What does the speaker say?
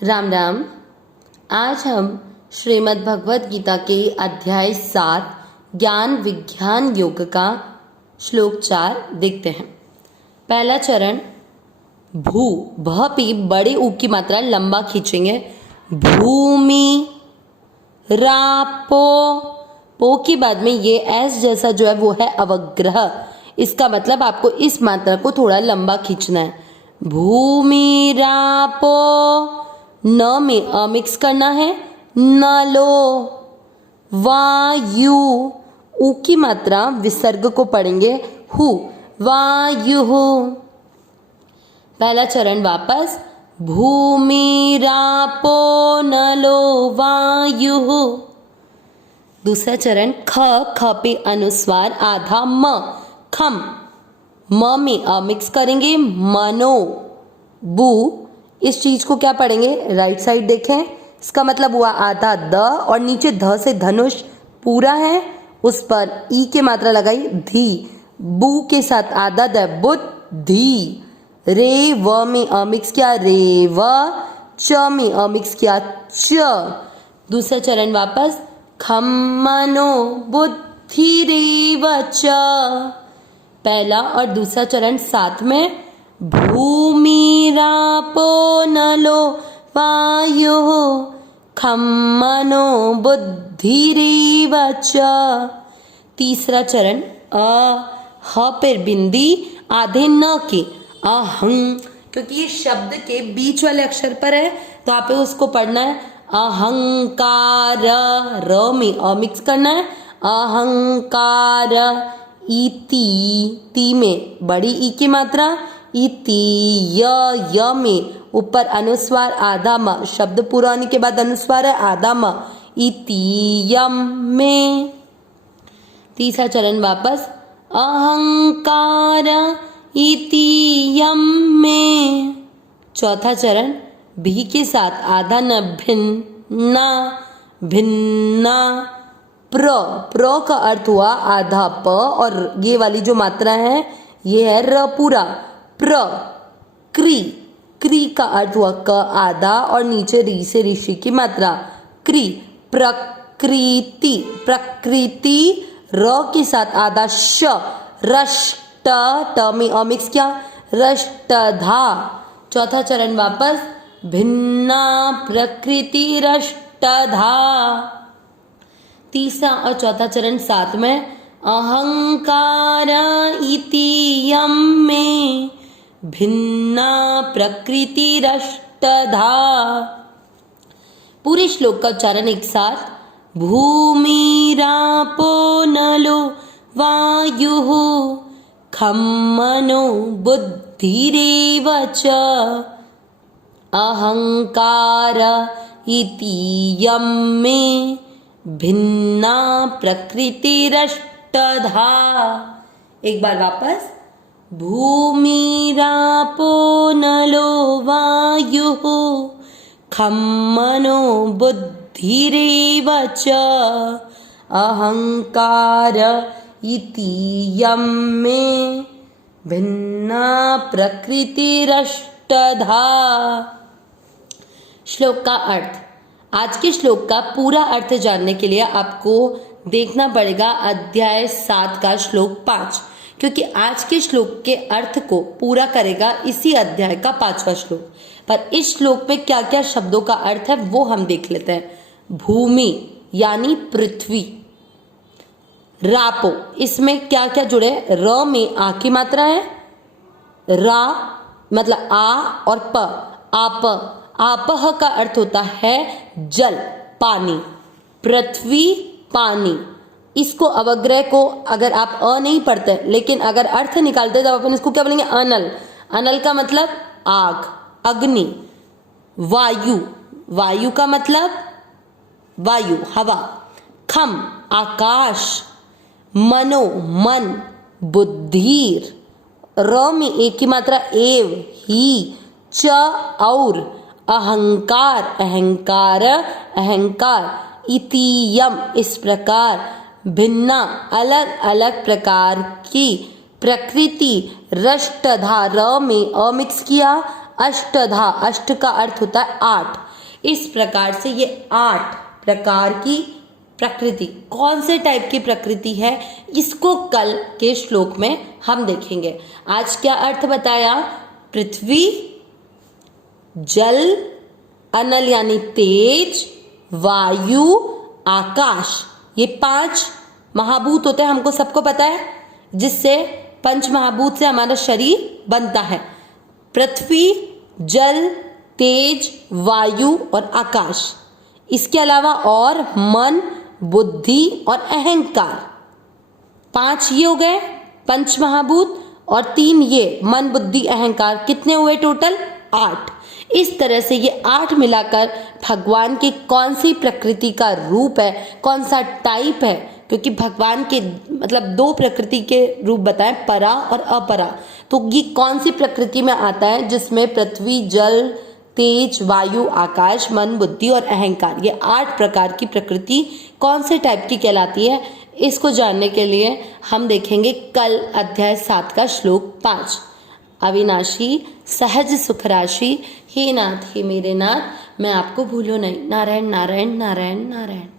राम राम। आज हम श्रीमद् भगवत गीता के अध्याय 7 ज्ञान विज्ञान योग का श्लोक 4 देखते हैं। पहला चरण भू भ पी बड़े ऊ की मात्रा लंबा खींचेंगे। भूमि रापो पो की बाद में ये एस जैसा जो है वो है अवग्रह। इसका मतलब आपको इस मात्रा को थोड़ा लंबा खींचना है। भूमि रापो न में अ मिक्स करना है। नलो वायु ऊ की मात्रा विसर्ग को पढ़ेंगे हु वायु। पहला चरण वापस भूमि रापो नलो वायु। दूसरा चरण ख ख पे अनुस्वार आधा म खम म में अ मिक्स करेंगे। मनो बू इस चीज को क्या पढ़ेंगे राइट साइड देखें। इसका मतलब हुआ आधा द और नीचे ध से धनुष पूरा है उस पर ई के मात्रा लगाई धी। बू के साथ आधा द बुद्धि। रे व में अ मिक्स किया रे व। च में अ मिक्स किया च। दूसरा चरण वापस खम्मनो बुद्धि रेव च। पहला और दूसरा चरण साथ में भूमि रापो नलो वायु खम्मनो बुद्धिरेव च। तीसरा चरण ह पर बिंदी आधे न के अहं, क्योंकि ये शब्द के बीच वाले अक्षर पर है तो आप उसको पढ़ना है अहंकार। र में अ मिक्स करना है अहंकार। इति ती में बड़ी ई की मात्रा इति। य में ऊपर अनुस्वार आधा म शब्द पूरा होने के बाद अनुस्वार है आधा म इति यम में। तीसरा चरण वापस अहंकार इति यम में। चौथा चरण भी के साथ आधा न भिन्ना भिन्ना। प्र का अर्थ हुआ आधा प और ये वाली जो मात्रा है ये है र पूरा प्र। क्री क्री का अर्थ हुआ क आधा और नीचे री से ऋषि की मात्रा क्री। प्रकृति प्रकृति र के साथ आधा श रष्ट ट में अ मिक्स किया रष्टधा। चौथा चरण वापस भिन्ना प्रकृति रष्टधा। तीसरा और चौथा चरण साथ में अहंकार इति यम में भिन्ना प्रकृति रष्टधा। पूरे श्लोक का उच्चारण एक साथ भूमि रापो नलो वायु खम्मनो बुद्धिरेव च अहंकार इति यम में भिन्ना प्रकृतिरष्टधा। एक बार वापस भूमि रापो नलो वायु खम्मनो बुद्धिरेव च अहंकार इति यम में भिन्ना प्रकृतिरष्टधा। श्लोक का अर्थ। आज के श्लोक का पूरा अर्थ जानने के लिए आपको देखना पड़ेगा अध्याय 7 का श्लोक 5, क्योंकि आज के श्लोक के अर्थ को पूरा करेगा इसी अध्याय का 5वां श्लोक। पर इस श्लोक में क्या क्या शब्दों का अर्थ है वो हम देख लेते हैं। भूमि यानी पृथ्वी। रापो इसमें क्या क्या जुड़े। र में आ की मात्रा है। रा मतलब आ और प आप। आपह का अर्थ होता है जल पानी। पृथ्वी पानी। इसको अवग्रह को अगर आप अ नहीं पढ़ते लेकिन अगर अर्थ निकालते तब अपन इसको क्या बोलेंगे अनल। अनल का मतलब आग अग्नि। वायु वायु का मतलब वायु हवा। खम आकाश। मनो मन। बुद्धिर र में एक की मात्रा एव ही। च और अहंकार अहंकार अहंकार। इतियम इस प्रकार। भिन्ना अलग अलग प्रकार की। प्रकृति रष्टधा र में अ मिक्स किया अष्टधा, अष्ट का अर्थ होता है 8। इस प्रकार से ये 8 प्रकार की प्रकृति, कौन से टाइप की प्रकृति है, इसको कल के श्लोक में हम देखेंगे। आज क्या अर्थ बताया? पृथ्वी, जल, अनल यानी तेज, वायु, आकाश, ये 5 महाभूत होते हैं, हमको सबको पता है, जिससे पंच महाभूत से हमारा शरीर बनता है। पृथ्वी, जल, तेज, वायु और आकाश। इसके अलावा और मन, बुद्धि और अहंकार, 5 ये हो गए पंच महाभूत, और 3 ये मन, बुद्धि, अहंकार। कितने हुए टोटल? 8। इस तरह से ये 8 मिलाकर भगवान की कौन सी प्रकृति का रूप है, कौन सा टाइप है, क्योंकि भगवान के मतलब 2 प्रकृति के रूप बताएं, परा और अपरा। तो ये कौन सी प्रकृति में आता है, जिसमें पृथ्वी, जल, तेज, वायु, आकाश, मन, बुद्धि और अहंकार, ये 8 प्रकार की प्रकृति कौन से टाइप की कहलाती है, इसको जानने के लिए हम देखेंगे कल अध्याय 7 का श्लोक 5। अविनाशी सहज सुख राशि, हे नाथ हे मेरे नाथ, मैं आपको भूलूं नहीं। नारायण नारायण नारायण नारायण।